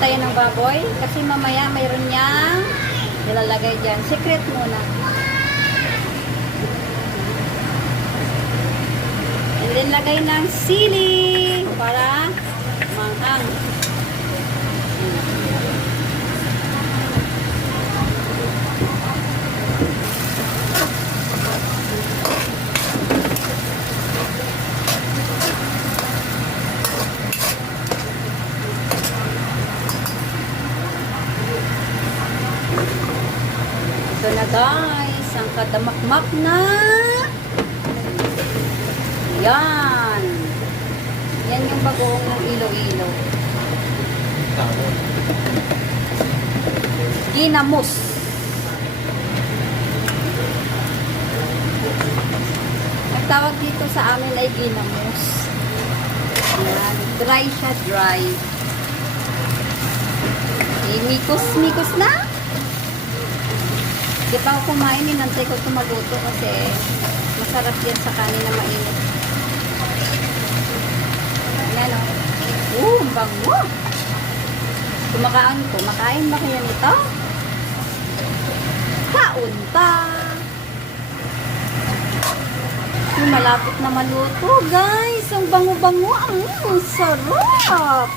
tayo ng baboy kasi mamaya mayroon niyang nilalagay dyan. Secret muna. And then lagay ng sili para manghang. Ito na guys, ang kadamakmak na yan. Yan yung bagoong ng Iloilo. Ginamos. Nagtawag dito sa amin ay ginamos. Yan. Dry siya, dry. Mikos-mikos na. Di pa ako kumain, inantay ko ito maluto kasi masarap yan sa kanin na mainit. Ayan o. Bango. Kumakain ba kaya nito? Kaun pa. Malapit na maluto, guys. Ang bango-bango. Ang sarap.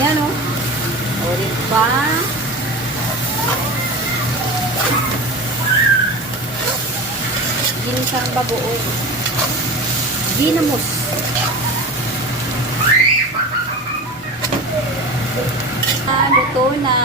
Yan o. Ulit pa. Ginisang bagoong. Ginamos. Luto na.